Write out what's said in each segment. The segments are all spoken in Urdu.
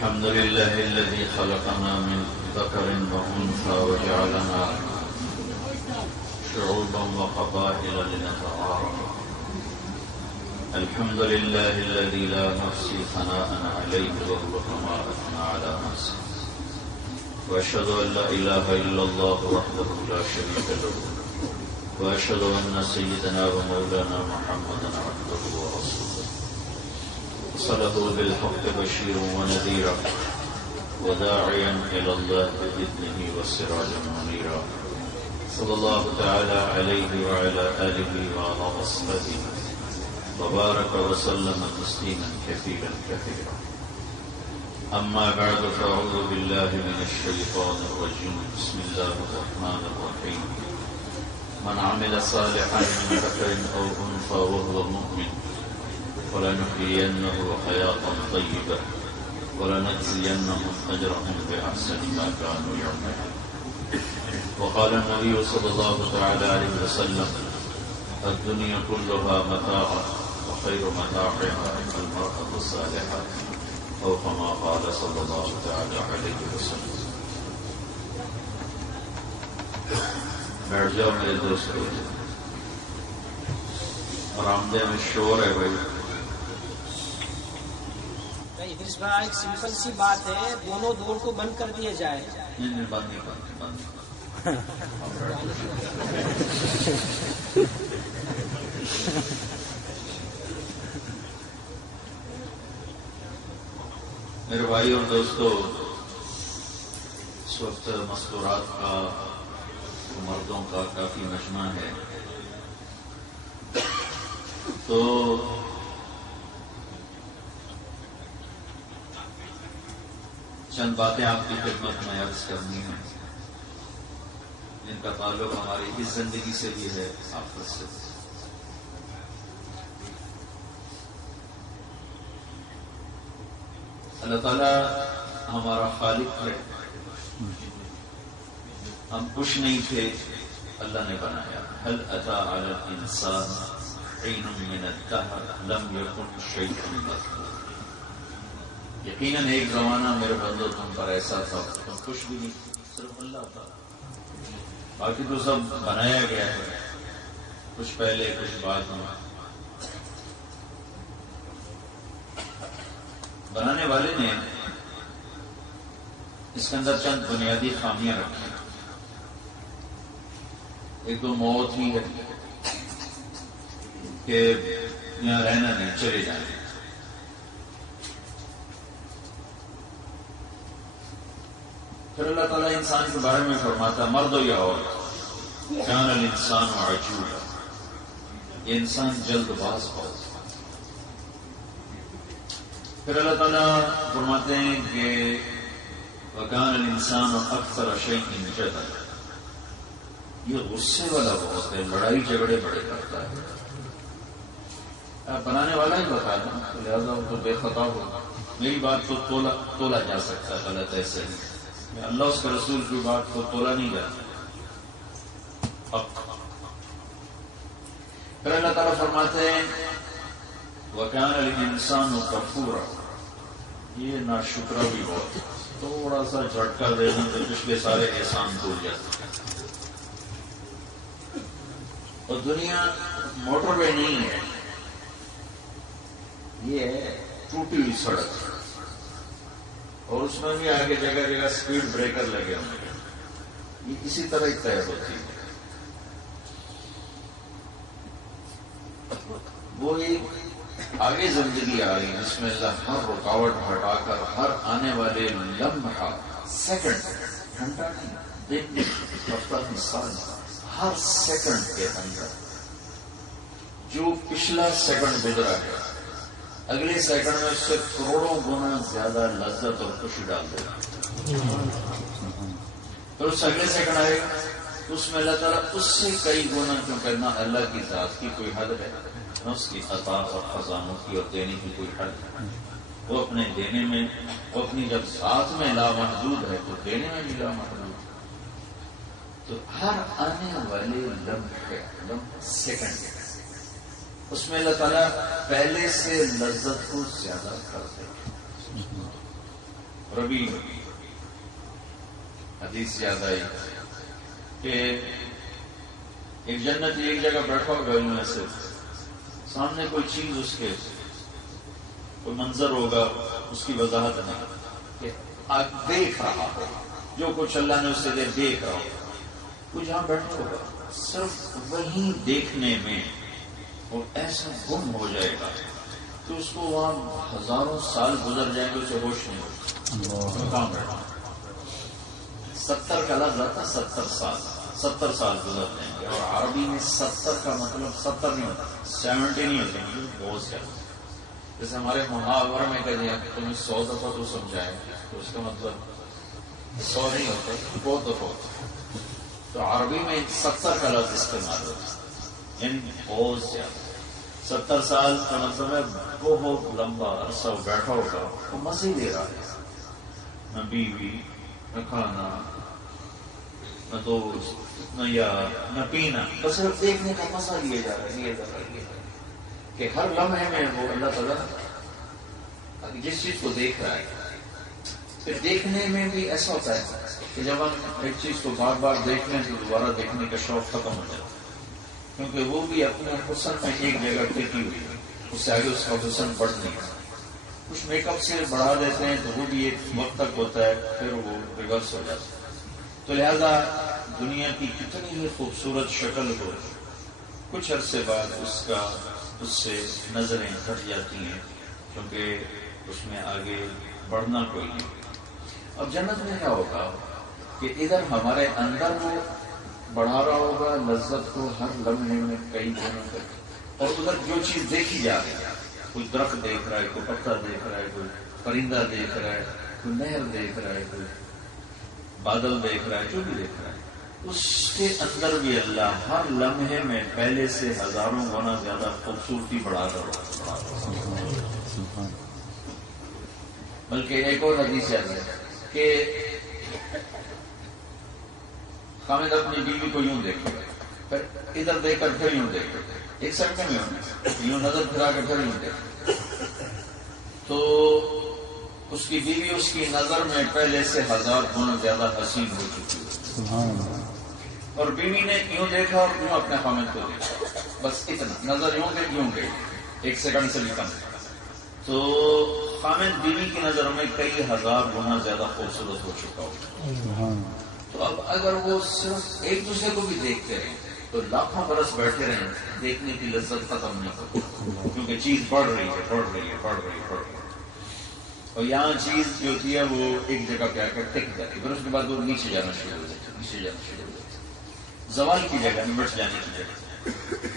الحمد لله الذي خلقنا من ذكر وأنثى وجعلنا شعوبا وقبائل لنتعارف. الحمد لله الذي لا نحصي ثناء عليه وهو كما أثنى على نفسه. وأشهد أن لا إله إلا الله وحده لا شريك له، وأشهد أن سيدنا ومولانا محمدا عبده ورسوله أرسله بالحق بشيرا ونذيرا وداعيا إلى الله بإذنه وسراجا منيرا. صلى الله تعالى عليه وعلى آله وعلى أصحابه وبارك وسلم تسليما كثيرا كثيرا. أما بعد فأعوذ بالله من الشيطان الرجيم. بسم الله الرحمن الرحيم. من عمل صالحا من ذكر أو أنثى وهو مؤمن فلنحيينه حياة طيبة ولنجزينهم أجرهم بأحسن ما كانوا يعملون. وقال النبي صلى الله تعالى عليه وسلم: الدنيا كلها متاع وخير متاعها المرأة الصالحة، أو كما قال صلى الله تعالى عليه وسلم. بیٹھ جاؤ میرے دوستو، برآمدے میں شور ہے بھائی. ادریس بھائی ایک سمپل سی بات ہے، دونوں دور کو بند کر دیا جائے. نہیں بند نہیں میرے بھائی اور دوستو، اس وقت مستورات کا مردوں کا کافی مجمع ہے، تو چند باتیں آپ کی خدمت میں عرض کرنی ہیں جن کا تعلق ہماری اس زندگی سے بھی ہے، آخرت سے. اللہ تعالیٰ ہمارا خالق ہے، ہم کچھ نہیں تھے، اللہ نے بنایا. هل أتى على الإنسان حين من الدهر لم يكن شيئا مذكورا. یقیناً ایک زمانہ میرے بندو تم پر ایسا تھا تم کچھ بھی نہیں، صرف اللہ تھا، باقی تو سب بنایا گیا ہے، کچھ پہلے کچھ بعد میں. بنانے والے نے اس کے اندر چند بنیادی خامیاں رکھی. ایک تو موت ہی ہے کہ یہاں رہنا نہیں، چلے جائیں. پھر اللہ تعالیٰ انسان کے بارے میں فرماتا: مرد یا عورت، کان الانسان عجولا، یہ انسان جلد باز بہت. پھر اللہ تعالیٰ فرماتے ہیں کہ وکان الانسان اکثر شیء جدلا، یہ غصے والا بہت ہے، لڑائی جھگڑے بڑے کرتا ہے. بنانے والا ہی بتا دوں، لہٰذا وہ تو بے خطا ہو. میری بات تو تولا جا سکتا ہے، غلط ہے صحیح. اللہ اس کے رسول کی بات کو تولا نہیں جاتا. پھر اللہ تعالیٰ فرماتے ہیں وَكَانَ الْإِنسَانُ كَفُورًا، یہ ناشکرا بھی بہت. تھوڑا سا جھٹکا دینے تو پچھلے سارے احسان بھول جاتے. اور دنیا موٹر وے نہیں ہے، یہ ہے ٹوٹی ہوئی سڑک، اور اس میں بھی آگے جگہ جگہ سپیڈ بریکر لگے ہوئے ہیں. یہ اسی طرح ہی طے ہوتی ہے. وہ ایک آگے زندگی آ رہی ہے جس میں اللہ ہر رکاوٹ ہٹا کر ہر آنے والے لمحہ، سیکنڈ، گھنٹہ نہیں، دن، ہفتہ نہیں، سال، ہر سیکنڈ کے اندر جو پچھلا سیکنڈ گزرا ہے اگلے سیکنڈ میں اس سے کروڑوں گنا زیادہ لذت اور خوشی ڈال دے گا. پھر اس اگلے سیکنڈ آئے گا تو اس میں اللہ تعالیٰ اس سے کئی گنا، کیونکہ نہ اللہ کی ذات کی کوئی حد ہے، نہ اس کی عطا اور خزانوں کی اور دینے کی کوئی حد ہے. وہ اپنے دینے میں، وہ اپنی جب ذات میں لامحدود ہے تو دینے میں بھی لامحدود. تو ہر آنے والے لمحے، سیکنڈ، اس میں اللہ تعالیٰ پہلے سے لذت کو زیادہ کر دے. اور ابھی حدیث یاد آئی کہ ایک جنتی ایک جگہ بیٹھا ہوگا ان میں سے، سامنے کوئی چیز اس کے کوئی منظر ہوگا، اس کی وضاحت نہیں کہ دیکھ رہا ہو، جو کچھ اللہ نے اسے دیکھ رہا ہو، وہ جہاں بیٹھا ہوگا صرف وہیں دیکھنے میں وہ ایسا گم ہو جائے گا کہ اس کو وہاں ہزاروں سال گزر جائیں گے، اسے ہوش نہیں ہوگا کہاں بیٹھا۔ 70 کا لفظ آتا، 70 سال گزر جائیں گے، اور عربی میں 70 کا مطلب 70 نہیں ہوتا، 70 نہیں ہوتا، بہت زیادہ۔ جیسے ہمارے محاورہ میں کہہ دیا کہ تمہیں 100 دفعہ تو سمجھائے تو اس کا مطلب 100 نہیں ہوتا، بہت دفعہ ہوتا۔ تو عربی میں 70 کا لفظ استعمال ہوتا ہے، یعنی بہت زیادہ۔ 70 سال کا مطلب ہے بہت لمبا عرصہ بیٹھا ہوگا، وہ مزے لے رہا ہے، نہ بیوی، نہ کھانا، نہ دوست، نہ یار، نہ پینا، بس صرف دیکھنے کا مزہ لیا جا رہا ہے کہ ہر لمحے میں وہ اللہ تعالیٰ جس چیز کو دیکھ رہا ہے۔ پھر دیکھنے میں بھی ایسا ہوتا ہے کہ جب ہم ایک چیز کو بار بار دیکھ لیں تو دوبارہ دیکھنے کا شوق ختم ہو جاتا ہے، کیونکہ وہ بھی اپنے حسن میں ایک جگہ ٹکی ہوئی ہے، اس سے آگے اس کا حسن بڑھ نہیں ہے۔ کچھ میک اپ سے بڑھا دیتے ہیں تو وہ بھی ایک وقت تک ہوتا ہے، پھر وہ ریورس ہو جاتا ہے۔ تو لہذا دنیا کی کتنی ہی خوبصورت شکل ہو، کچھ عرصے بعد اس سے نظریں ہٹ جاتی ہیں، کیونکہ اس میں آگے بڑھنا کوئی نہیں۔ اب جنت میں کیا ہوگا کہ ادھر ہمارے اندر وہ بڑھا رہا ہوگا لذت کو ہر لمحے میں کئی دنوں تک، اور ادھر جو چیز دیکھی جا رہی ہے، کوئی درخت دیکھ رہا ہے، کوئی پتھر دیکھ رہا ہے، کوئی پرندہ دیکھ رہا ہے، کوئی نہر دیکھ رہا ہے، کوئی بادل دیکھ رہا ہے، جو بھی دیکھ رہا ہے، اس کے اندر بھی اللہ ہر لمحے میں پہلے سے ہزاروں گنا زیادہ خوبصورتی بڑھا رہا ہے۔ بلکہ ایک اور حدیث ہے کہ خامد اپنی بیوی کو یوں دیکھے، پھر ادھر دیکھ کر پھر یوں دیکھے، ایک سیکنڈ میں یوں نظر پھرا کر پھر یوں دیکھے، تو اس کی بیوی اس کی نظر میں پہلے سے 1000 گنا زیادہ حسین ہو چکی ہے، اور بیوی نے یوں دیکھا اور یوں اپنے خامد کو دیکھا، بس اتنا، نظر یوں گئی یوں گئی، ایک سیکنڈ سے بھی کم، تو خامد بیوی کی نظر میں کئی 1000 گنا زیادہ خوبصورت ہو چکا ہو۔ تو اب اگر وہ صرف ایک دوسرے کو بھی دیکھتے رہیں تو لاکھوں برس بیٹھے رہیں، دیکھنے کی لذت ختم نہیں ہوتی، کیونکہ چیز بڑھ رہی ہے، بڑھ رہی ہے، بڑھ رہی ہے، بڑھ رہی ہے، اور یہاں چیز جو ہوتی ہے وہ ایک جگہ پہ آ کر ٹک جاتی ہے، پھر اس کے بعد وہ نیچے جانا شروع ہو جاتی ہے، نیچے جانا شروع ہو جاتی ہے، زوال کی جگہ، نمٹ جانے کی جگہ۔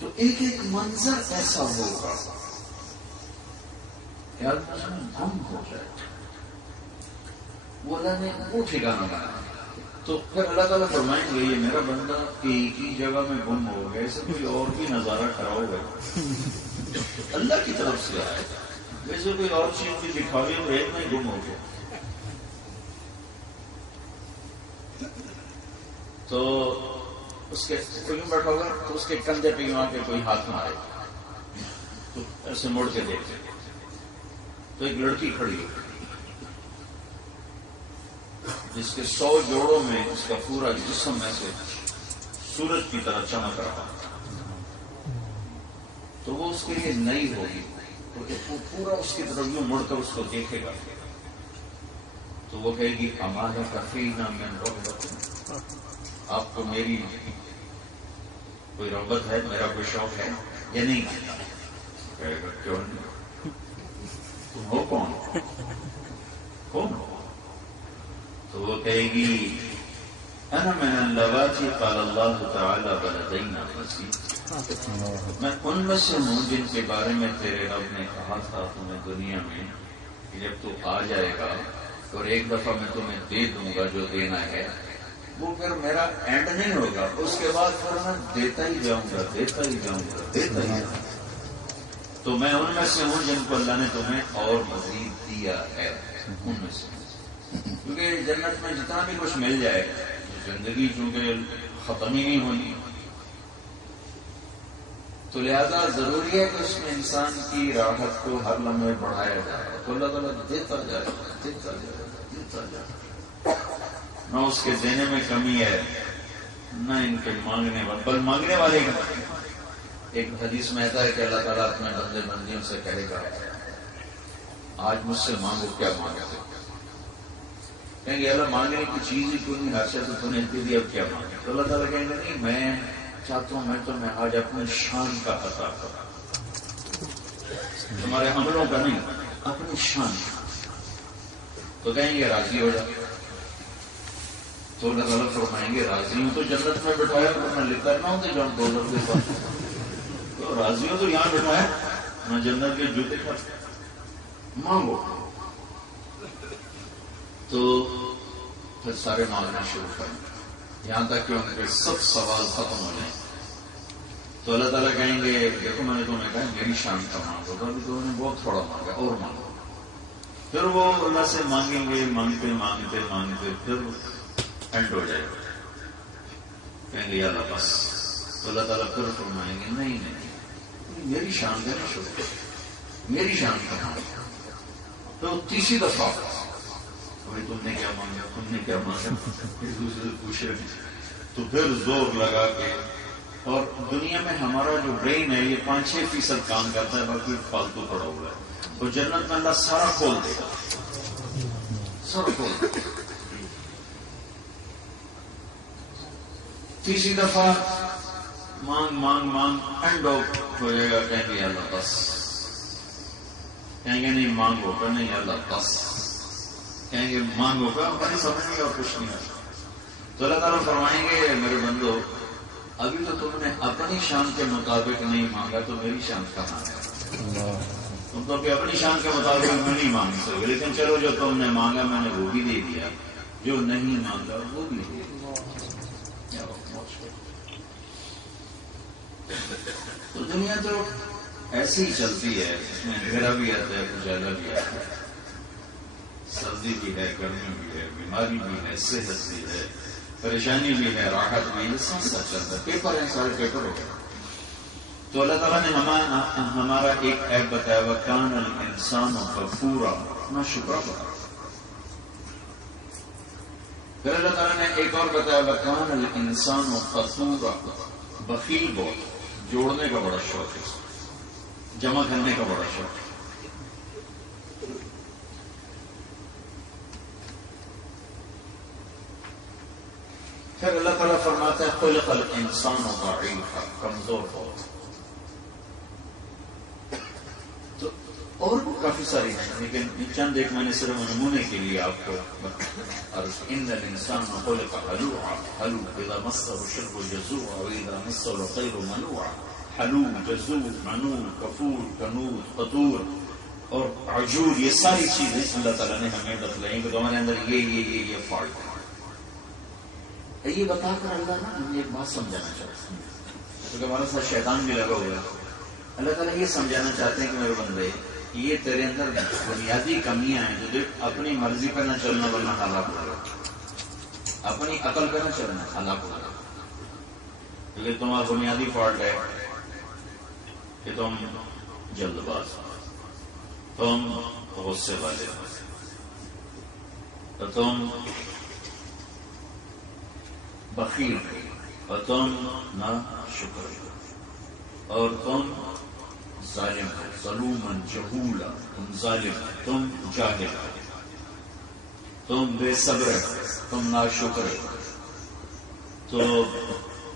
تو ایک ایک منظر ایسا ہوگا کہ آدمی گم ہو جائے، وہ اللہ نے وہ ٹھکانا بنایا، تو پھر اللہ تعالیٰ فرمائیں گے یہ میرا بندہ ایک ہی جگہ میں گم ہو گیا، اسے کوئی اور بھی نظارہ کھڑا ہو گیا، اللہ کی طرف سے آئے، ویسے کوئی اور چیز بھی دکھاوی اور ایک میں گم ہو گیا۔ تو اس کے کوئی بیٹھا ہوگا تو اس کے کندھے پہ یوں آ کے کوئی ہاتھ مارے، تو ایسے مڑ کے دیکھتے تو ایک لڑکی کھڑی ہے جس کے 100 جوڑوں میں اس کا پورا جسم میں سے سورج کی طرح چمک رہا، تو وہ اس کے لیے نئی ہوگی، تو وہ پورا اس کی طرف یوں مڑ کر اس کو دیکھے گا، تو وہ کہے گی ہمارا کفینا من رغبت، آپ کو میری کوئی رغبت ہے، میرا کوئی شوق ہے یا نہیں؟ کہے گا کیوں نہیں، تم ہو کون؟ کون ہو؟ تو وہ کہے گی انا من اللواتی قال اللہ تعالی ولدینا مزید، میں ان میں سے ہوں جن کے بارے میں تیرے رب نے کہا تھا تمہیں دنیا میں کہ جب تو آ جائے گا اور ایک دفعہ میں تمہیں دے دوں گا جو دینا ہے، وہ پھر میرا اینڈ نہیں ہوگا، اس کے بعد پھر میں دیتا ہی جاؤں گا، دیتا ہی جاؤں گا، دیتا ہی جاؤں گا۔ تو میں ان میں سے ہوں جن کو اللہ نے تمہیں اور مزید دیا ہے، ان میں سے، کیونکہ جنت میں جتنا بھی کچھ مل جائے، زندگی چونکہ ختم ہی نہیں ہونی، تو لہذا ضروری ہے کہ اس میں انسان کی راحت کو ہر لمحے بڑھایا جائے، تو اللہ تعالیٰ دیتا جائے دیتا جائے دیتا جائے، نہ اس کے دینے میں کمی ہے نہ ان کے مانگنے والے، بل مانگنے والے کی۔ ایک حدیث میں آتا ہے کہ اللہ تعالیٰ اپنے بندے بندیوں سے کہے گا آج مجھ سے مانگو، کیا مانگتے؟ کہیں گے اللہ مانگنے کی چیز ہی کوئی نہیں، ہر سے تو تم نے دے دی، اب کیا مانگے؟ تو اللہ تعالیٰ کہیں گے نہیں، میں چاہتا ہوں میں تمہیں آج اپنی شان کا عطا کروں، تمہارے عملوں کا نہیں، اپنی شان کا۔ تو کہیں گے راضی ہو جائے، تو اللہ تعالیٰ فرمائیں گے راضی ہوں تو جنت میں بٹھایا، ورنہ لکھ کرنا ہوں تو جان دولت کے پاس، تو راضی ہوں تو یہاں بٹھایا، نہ جنت کے جوتے پر مانگو۔ تو پھر سارے مانگنا شروع کریں یہاں تک کہ ان کے سب سوال ختم ہو جائیں۔ تو اللہ تعالیٰ کہیں گے دیکھو میں نے تمہیں کہا میری شان کا مانگو، تو ابھی تو نے بہت تھوڑا مانگا، اور مانگو۔ پھر وہ اللہ سے مانگیں گے، مانگتے مانگتے مانگتے پھر اینڈ ہو جائے گا، کہیں گے یا اللہ بس۔ تو اللہ تعالیٰ پھر فرمائیں گے نہیں نہیں میری شان کا نہیں شروع، میری شان کا مانگو۔ تو تیسری دفعہ بھائی تم نے کیا مانگا، تم نے کیا مانگا، ایک دوسرے سے پوچھ رہے، تو پھر زور لگا کے، اور دنیا میں ہمارا جو برین ہے یہ 5-6% کام کرتا ہے، باقی فالتو پڑا ہوا ہے، تو جنت میں اللہ سارا کھول دے گا، سارا کھول دے گا۔ تیسری دفعہ مانگ مانگ مانگ اینڈ ہو جائے گا، کہیں گے اللہ بس، کہیں گے نہیں مانگو گا، نہیں اللہ بس، کہیں گے مانگو گا، ہماری سمجھ نہیں اور کچھ نہیں آتا۔ تو اللہ تعالیٰ فرمائیں گے میرے بندو ابھی تو تم نے اپنی شان کے مطابق نہیں مانگا، تو میری شان کہاں ہے؟ تم تو اپنی شان کے مطابق میں نہیں مانگ سکے، لیکن چلو جو تم نے مانگا میں نے وہ بھی دے دیا، جو نہیں مانگا وہ بھی دے دیا۔ تو دنیا تو ایسی ہی چلتی ہے، اس میں اندھیرا بھی آتا ہے، اجالا بھی آتا ہے، سردی بھی ہے، گرمی بھی ہے، بیماری بھی ہے، صحت بھی ہے، پریشانی بھی ہے، راحت بھی ہے، سب سچ چلتا ہے، پیپر ہیں، سارے پیپر ہو گئے۔ تو اللہ تعالیٰ نے ہمارا ایک ایپ بتایا وَكَانَ الْإِنسَانُ غَفُورًا، نہ شکر بتا۔ پھر اللہ تعالیٰ نے ایک اور بتایا وَكَانَ الْإِنسَانُ قَتُورًا، بخیل بہت، جوڑنے کا بڑا شوق ہے، جمع کرنے کا بڑا شوق ہے۔ پھر اللہ تعالیٰ فرماتا ہے خلق الانسان ضعیفا، کمزور بہت۔ تو اور کافی ساری ہیں، لیکن چند ایک میں نے صرف نمونے کے لیے آپ کو ان الانسان خلق حلوعا، حلو اذا مسه الشر جزوعا واذا مسه الخير منوعا، حلو جزوع منوع کفور کنود قطور اور عجور، یہ ساری چیزیں اللہ تعالیٰ نے ہمیں بتلائیں کہ تمہارے اندر یہ فالٹ ہے۔ یہ بتا کر اللہ نا ہمیں ایک بات سمجھانا چاہتے ہیں، کیونکہ ہمارے ساتھ شیطان بھی لگا ہوا ہے۔ اللہ تعالیٰ یہ سمجھانا چاہتے ہیں کہ میرے بندے یہ تیرے اندر بنیادی کمیاں ہیں، جو دیکھ اپنی مرضی پہ نہ چلنا ورنہ ہلاک ہو جائے، اپنی عقل پہ نہ چلنا ہلاک ہو جائے، کیونکہ تمہارا بنیادی فالٹ ہے کہ تم جلد باز، تم غصے والے، اور تم بخیل، اور تم نہ شکر، اور تم ظالم، ظلومن جہولا، تم ظالم، تم جاہل، تم بے صبر، تم ناشکر۔ تو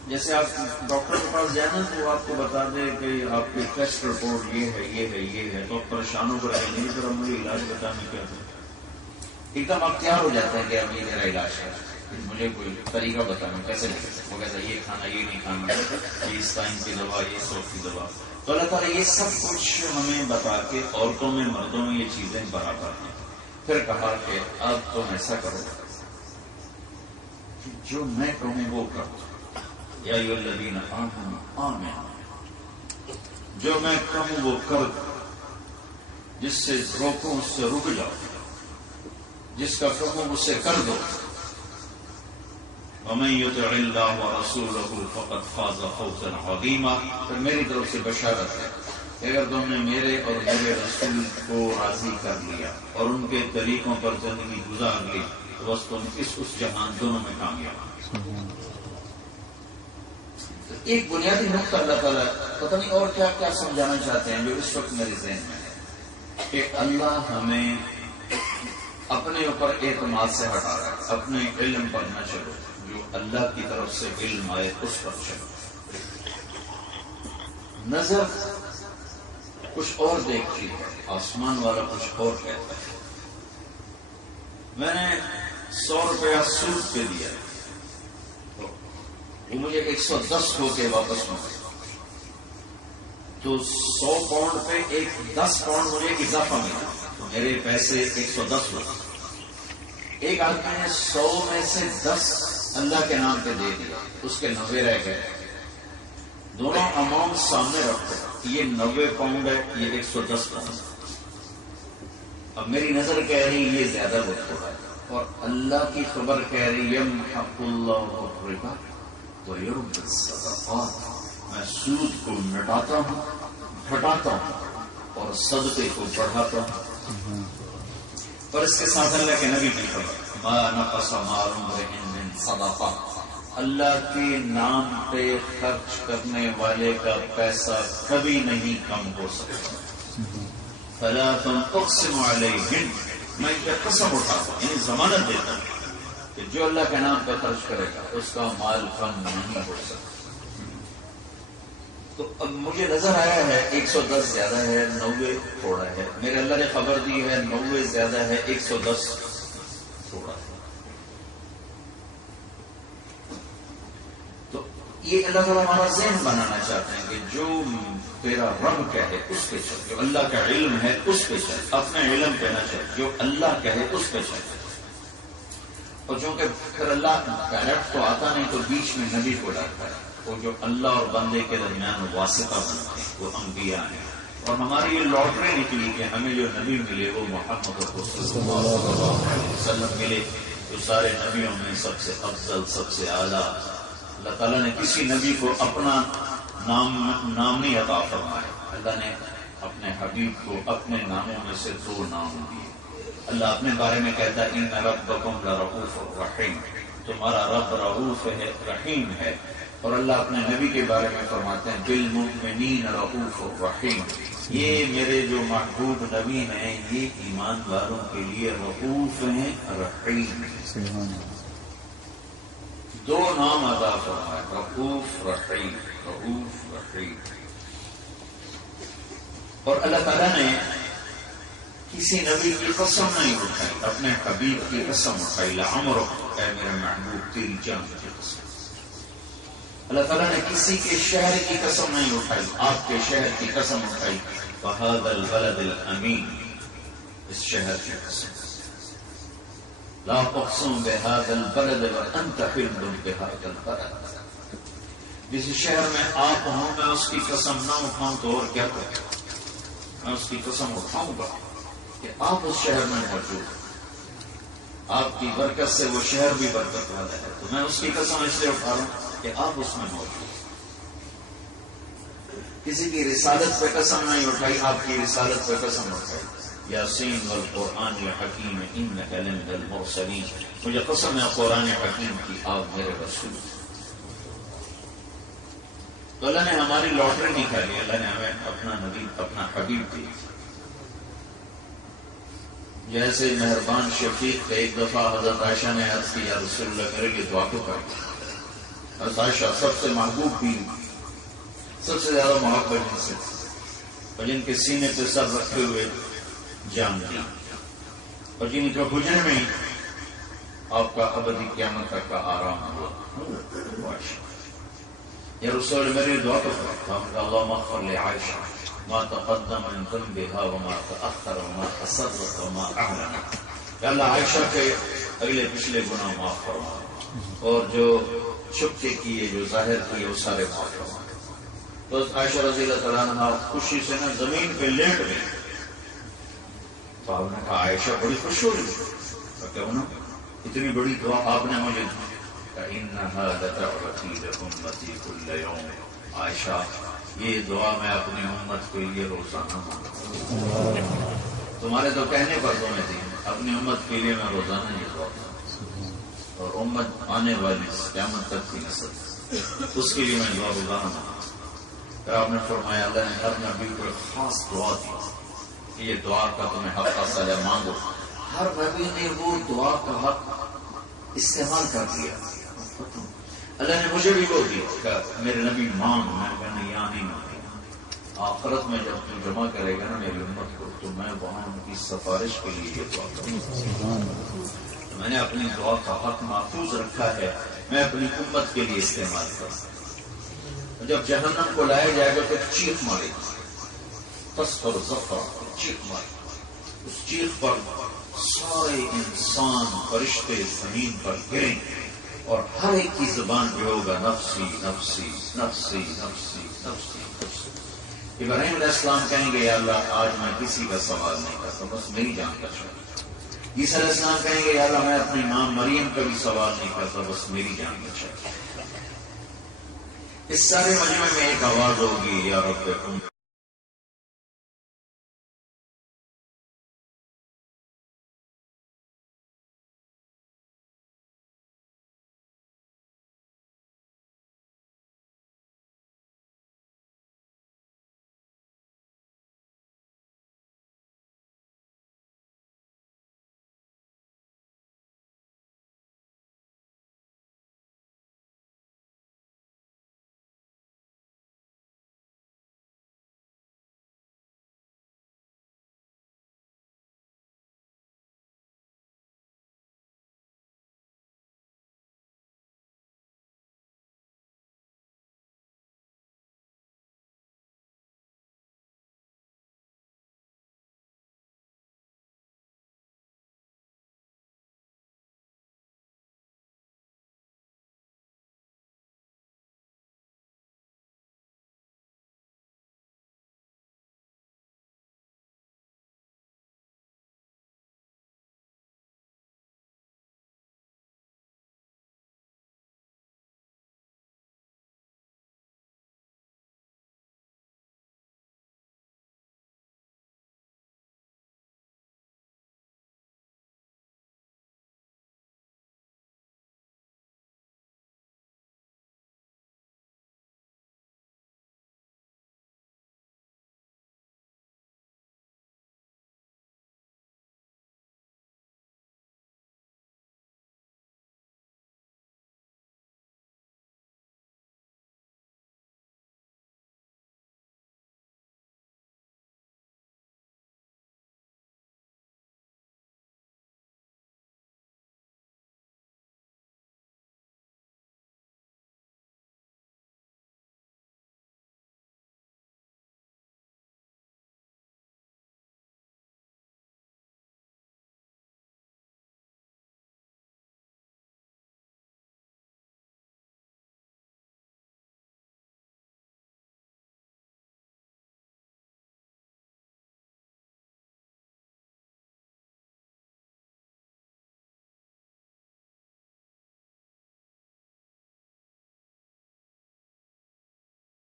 جیسے آپ ڈاکٹر کے پاس جائیں نا تو آپ کو بتا دے کہ آپ کی ٹیسٹ رپورٹ یہ ہے یہ ہے یہ ہے، تو آپ پریشان ہو کر نہیں پھر مجھے علاج بتانے کیا تھا، ایک دم آپ تیار ہو جاتے ہیں کہ اب یہ میرا علاج ہے، مجھے کوئی طریقہ بتانا کیسے وہ کہتا ہے یہ کھانا یہ نہیں کھانا، یہ اس ٹائم کی دوا، یہ سوف کی دوا۔ تو اللہ تعالیٰ یہ سب کچھ ہمیں بتا کے عورتوں میں مردوں میں یہ چیزیں برابر ہیں۔ پھر کہا کہ اب تم ایسا کرو کہ جو میں کہوں وہ کرو، یا ایھا الذین آمنوا آمنوا، جو میں کہوں وہ کر دو، جس سے روکوں اس سے رک جاؤ، جس کا کہوں اسے کر دو۔ وَمَن يُطِعِ اللَّهَ وَرَسُولَهُ فَقَدْ فَازَ فَوْزًا عَظِيمًا. پھر میری طرف سے بشارت ہے کہ اگر تم نے میرے اور میرے رسول کو راضی کر لیا اور ان کے طریقوں پر زندگی گزار لی تو بس تم اس جہان دونوں میں کامیاب. ایک بنیادی نقطہ اللہ تعالیٰ پتہ نہیں اور کیا کیا سمجھانا چاہتے ہیں جو اس وقت میرے ذہن میں ہے کہ اللہ ہمیں اپنے اوپر اعتماد سے ہٹا رہا ہے. اپنے علم پر نہ چلو، جو اللہ کی طرف سے علم آئے اس پر چلو. نظر کچھ اور دیکھتی ہے، آسمان والا کچھ اور کہتا ہے. میں نے 100 روپیہ سود پہ دیا، وہ مجھے 110 ہو کے واپس ملے، تو 100 پاؤنڈ پہ 10 پاؤنڈ مجھے اضافہ ملا، میرے پیسے 110 ہوئے. ایک آدمی نے 100 میں سے 10 اللہ کے نام پہ دے دیا، اس کے 90 رہ گئے. دونوں اماؤنٹ سامنے رکھو، یہ 90 پاؤنڈ ہے، یہ 110 پاؤنڈ. اب میری نظر کہہ رہی یہ زیادہ وقت ہو رہا ہے، اور اللہ کی خبر کہہ رہی یمحق اللہ الربا ویربی الصدقات. میں سود کو مٹاتا ہوں، گھٹاتا ہوں اور صدقے کو بڑھاتا ہوں. اور اس کے ساتھ اللہ کے نبی کی خبر ما نقص مال امرئ من صدقہ، اللہ کے نام پہ خرچ کرنے والے کا پیسہ کبھی نہیں کم ہو سکتا. فلا اقسم علیہن، میں ان کا قسم اٹھاتا ہوں، یعنی ضمانت دیتا ہوں کہ جو اللہ کے نام پہ خرچ کرے گا اس کا مال کم نہیں ہو سکتا. تو اب مجھے نظر آیا ہے 110 زیادہ ہے، 90 تھوڑا ہے. میرے اللہ نے خبر دی ہے 90 زیادہ ہے، 110 تھوڑا ہے. تو یہ اللہ تعالیٰ ہمارا ذہن بنانا چاہتے ہیں کہ جو تیرا رب کہے اس پہ چل، جو اللہ کا علم ہے اس پہ چل، اپنے علم پہ نہ چل، جو اللہ کہے اس پہ چل. اور چونکہ پھر اللہ ڈائریکٹ تو آتا نہیں تو بیچ میں نبی کو لاتا ہے، وہ جو اللہ اور بندے کے درمیان واسطہ بنتے ہیں وہ انبیاء ہیں. اور ہماری یہ لاٹری نکلی کہ ہمیں جو نبی ملے وہ محمد رسول اللہ صلی اللہ علیہ وسلم ملے، جو سارے نبیوں میں سب سے افضل، سب سے اعلیٰ. اللہ تعالیٰ نے کسی نبی کو اپنا نام نہیں عطا فرمایا، اللہ نے اپنے حبیب کو اپنے ناموں میں سے 2 نام دیے. اللہ اپنے بارے میں کہتا ہے ان ربکم لرؤوف رحیم، تمہارا رب رؤوف ہے، رحیم ہے. اور اللہ اپنے نبی کے بارے میں فرماتے ہیں بالمؤمنین رؤوف رحیم، یہ میرے جو محبوب نبی ہیں یہ ایمان والوں کے لیے رؤوف ہیں، رحیم. 2 نام ادا فرمائے، رؤوف رحیم، رؤوف رحیم. اور اللہ تعالیٰ نے کسی نبی کی قسم نہیں اٹھائی، اپنے حبیب کی قسم اٹھائی، لعمرک، اے میرے محبوب تیری جان کی قسم. اللہ تعالیٰ نے کسی کے شہر کی قسم نہیں اٹھائی، آپ کے شہر کی قسم اٹھائی، وَهَذَا الْبَلَدِ الْأَمِينِ، اس شہر کی قسم. لا اقسم بهذا البلد وانت حل بهذا البلد، جس شہر میں آپ ہوں میں اس کی قسم نہ اٹھاؤں تو اور کیا کروں. میں اس کی قسم اٹھاؤں گا کہ آپ اس شہر میں موجود ہیں، آپ کی برکت سے وہ شہر بھی برکت والا ہے. تو میں اس کی قسم اس لیے اٹھا رہا ہوں کہ آپ اس میں موجود ہیں. کسی کی رسالت پہ قسم نہیں اٹھائی، آپ کی رسالت پہ قسم اٹھائی. یاسین والقرآن الحکیم انک لمن المرسلین، مجھے قسم ہے قرآن حکیم کی، آپ میرے رسول. تو اللہ نے ہماری لاٹری نکالی، اللہ نے ہمیں اپنا نبی، اپنا حبیب دیا. جیسے مہربان شفیق کا ایک دفعہ حضرت عائشہ نے عرض کی یا رسول اللہ میرے لیے دعا کو کر. حضرت عائشہ سب سے محبوب بھی، سب سے زیادہ محبت جن سے، اور جن کے سینے پہ سر رکھے ہوئے جان دی، اور جن کے حجرے میں آپ کا ابدی قیامت تک کا آرام ہوا. یا رسول میرے دعا کرتا ہوں اللہم اغفر لعائشہ ما تقدم من ذنبها وما تأخر وما تسرت وما اعلن. کہ اللہ عائشہ کے اگلے پچھلے گناہ معاف فرما، اور جو چھپ کے کیے جو ظاہر کیے وہ سارے معاف فرما. تو عائشہ رضی اللہ تعالیٰ عنہ خوشی سے نا زمین پہ لیٹ گئی. تو آپ نے کہا عائشہ بڑی خوش ہو رہی ہے، کیوں نا اتنی بڑی دعا آپ نے مجھے دی. فإنها لتعبتي لأمتي كل يوم. عائشہ یہ دعا میں اپنی امت کے لیے روزانہ مانگتا ہوں. تمہارے تو کہنے پر تو میں تھی، اپنی امت کے لیے میں روزانہ یہ دعا کرتا ہوں. اور امت آنے والی قیامت تک کی نسل اس کے لیے میں دعا روزانہ مانگتا ہوں. پھر آپ نے فرمایا اللہ نے ہر نبی کو ایک خاص دعا دی کہ یہ دعا کا تمہیں حق حاصل ہے، مانگو. ہر نبی نے وہ دعا کا حق استعمال کر دیا. اللہ نے مجھے بھی وہ دیا کہ میرے نبی مانگ. میں کہنا یہاں نہیں مانگی. آخرت میں جب تو جمع کرے گا نا میری امت کو تو میں وہاں ان کی سفارش کے لیے یہ دعا کروں. میں نے اپنی دعا کا حق محفوظ رکھا ہے، میں اپنی امت کے لیے استعمال کروں. جب جہنم کو لایا جائے گا تو چیخ مارے گا، تسخر ظفر چیخ مارے. اس چیخ پر سارے انسان فرشتے زمین پر گریں اور ہر ایک کی زبان پہ ہوگا نفسی نفسی نفسی نفسی نفسی نفسی. ابراہیم علیہ السلام کہیں گے یا اللہ آج میں کسی کا سوال نہیں کرتا، بس میری جان کا شوق. عیسیٰ علیہ السلام کہیں گے یا اللہ میں اپنی ماں مریم کا بھی سوال نہیں کرتا، بس میری جان کا شوق. اس سارے مجمع میں ایک آواز ہوگی یا رب